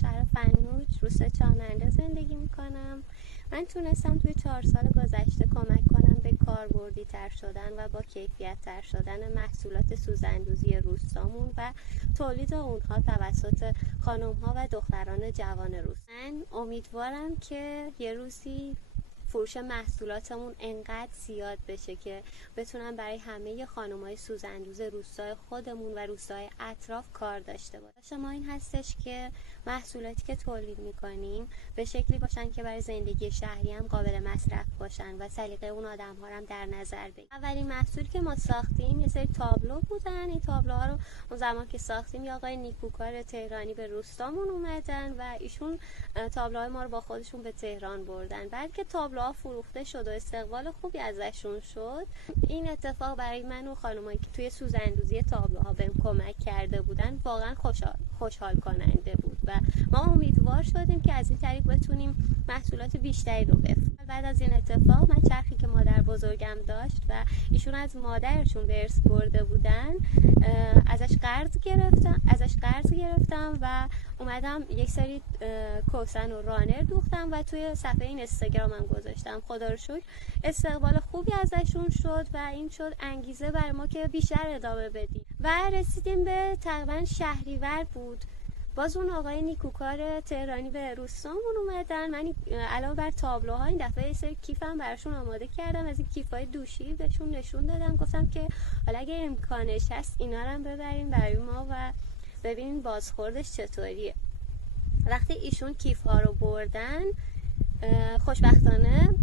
شهر فنوج روستا چاننده زندگی میکنم. من تونستم توی 4 سال گذشته کمک کنم به کاربردی تر شدن و با کیفیت تر شدن محصولات سوزن‌دوزی روستامون و تولید اونها توسط خانم‌ها و دختران جوان روستا. من امیدوارم که یه روزی فروش محصولاتمون انقدر زیاد بشه که بتونن برای همه خانم‌های سوزن‌دوز روستای خودمون و روستای اطراف کار داشته باشه. ما این هستش که محصولاتی که تولید می‌کنیم به شکلی باشن که برای زندگی شهری هم قابل مصرف باشن و سلیقه اون آدم‌ها رو هم در نظر بگیرن. اولین محصولی که ما ساختیم یه سری تابلو بودن. این تابلوها رو اون زمان که ساختیم یه آقای نیکوکار تهرانی به روستامون اومدن و ایشون تابلوهای ما رو با خودشون به تهران بردن. بعد که تابلوها فروخته شد و استقبال خوبی ازشون شد، این اتفاق برای من و خانمایی که توی سوزن‌دوزی تابلوها بهم کمک کرده بودن واقعا خوشحال کننده بود و ما امیدوار شدیم که از این طریق بتونیم محصولات بیشتری رو بفروشیم. بعد از این اتفاق من چرخی که مادر بزرگم داشت و ایشون از مادرشون به ارث برده بودن ازش قرض گرفتم و اومدم یک سری کوسن و رانر دوختم و توی صفحه اینستاگرامم گذاشتم. خدا رو شکر استقبال خوبی ازشون شد و این شد انگیزه بر ما که بیشتر ادامه بدیم و رسیدیم به تقریبا شهریور بود. باز اون آقای نیکوکار تهرانی به روستامون اومدن. من علاوه بر تابلوها این دفعه یه سری کیفم براشون آماده کردم. از این کیفای دوشی بهشون نشون دادم، گفتم که حالا اگه امکانش هست اینا رو هم ببریم برای ما و ببینین بازخوردش چطوریه. وقتی ایشون کیف ها رو بردن خوشبختانه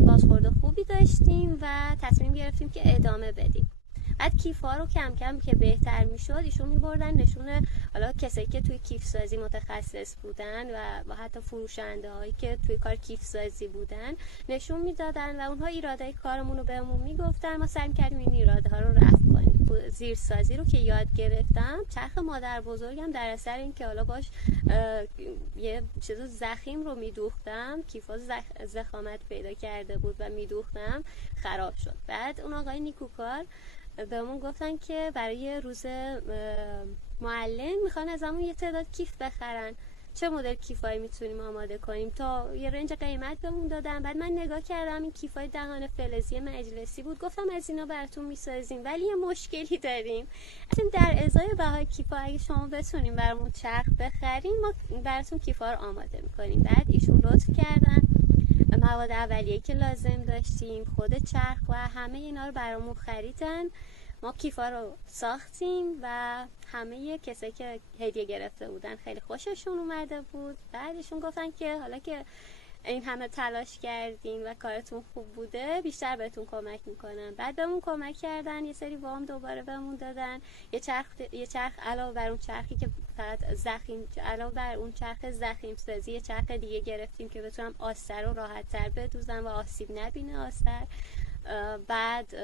بازخورد خوبی داشتیم و تصمیم گرفتیم که ادامه بدیم. بعد کیف ها رو کم کم که بهتر میشد ایشون میبردن نشونه حالا کسایی که توی کیف سازی متخصص بودن و حتی فروشنده هایی که توی کار کیف سازی بودن نشون میدادن و اونها ایرادای کارمون رو بهمون میگفتن. ما سعی کردیم این ایراده ها رو رفع کنیم. زیر سازی رو که یاد گرفتم چرخ مادر بزرگم در اثر این که حالا باش یه چیز زخیم رو میدوختم، کیفا زخامت پیدا کرده بود و میدوختم خراب شد. بعد اون آقای نیکوکار بهمون گفتن که برای روز معلم میخوان ازمون یه تعداد کیف بخرن، چه مدل کیفایی میتونیم آماده کنیم. تا یه رنج قیمت بهمون دادن. بعد من نگاه کردم این کیفای دهان فلزی مجلسی بود. گفتم از اینا براتون میسازیم ولی یه مشکلی داریم. در ازای بهای کیفا اگه شما بتونیم برامون چرخ بخریم ما براتون کیفا رو آماده میکنیم. بعد ایشون لطف کردن مواد اولیه‌ای که لازم داشتیم، خود چرخ و همه اینا رو برامون خریدن. ما کیفا رو ساختیم و همه کسایی که هدیه گرفته بودن خیلی خوششون اومده بود. بعدشون گفتن که حالا که این همه تلاش کردین و کارتون خوب بوده بیشتر بهتون کمک میکنن. بعد بهمون کمک کردن، یه سری وام دوباره بهمون دادن. یه چرخ علاوه بر اون چرخی که فقط علاوه بر اون چرخ زخیم سازی یه چرخ دیگه گرفتیم که بتونم آستر رو راحت تر بدوزم و آسیب نبینه آستر. بعد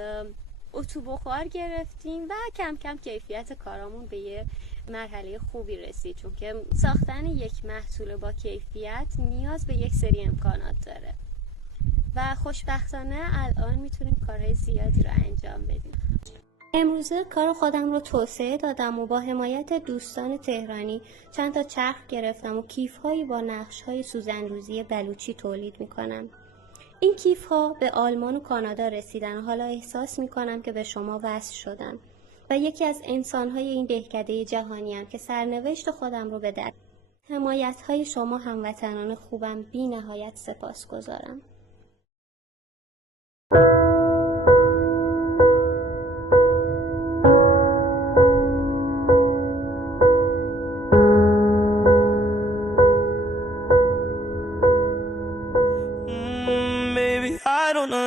اتو بخار گرفتیم و کم کم کیفیت کارامون به یه مرحله خوبی رسید، چون که ساختن یک محصول با کیفیت نیاز به یک سری امکانات داره و خوشبختانه الان میتونیم کارهای زیادی رو انجام بدیم. امروزه کار خودم رو توسعه دادم و با حمایت دوستان تهرانی چند تا چرخ گرفتم و کیف‌هایی با نقش‌های سوزن‌دوزی بلوچی تولید میکنم. این کیف‌ها به آلمان و کانادا رسیدن و حالا احساس میکنم که به شما وصل شدم و یکی از انسان‌های این دهکده جهانیم که سرنوشت خودم رو به در حمایت‌های شما هموطنان خوبم بی نهایت سپاسگزارم.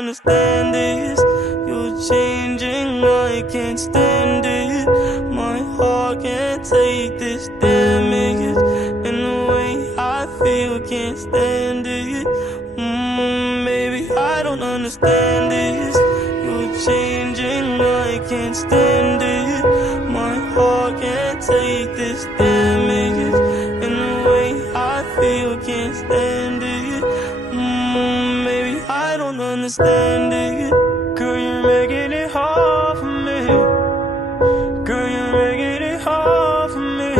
Understand this, you're changing, I can't stand it. My heart can't take this damage, and the way I feel can't stand it. Maybe I don't understand this, you're changing, I can't stand it. My heart can't take this damage, and the way I feel can't stand it. Maybe I don't understand it. Girl, you're making it hard for me. Girl, you're making it hard for me.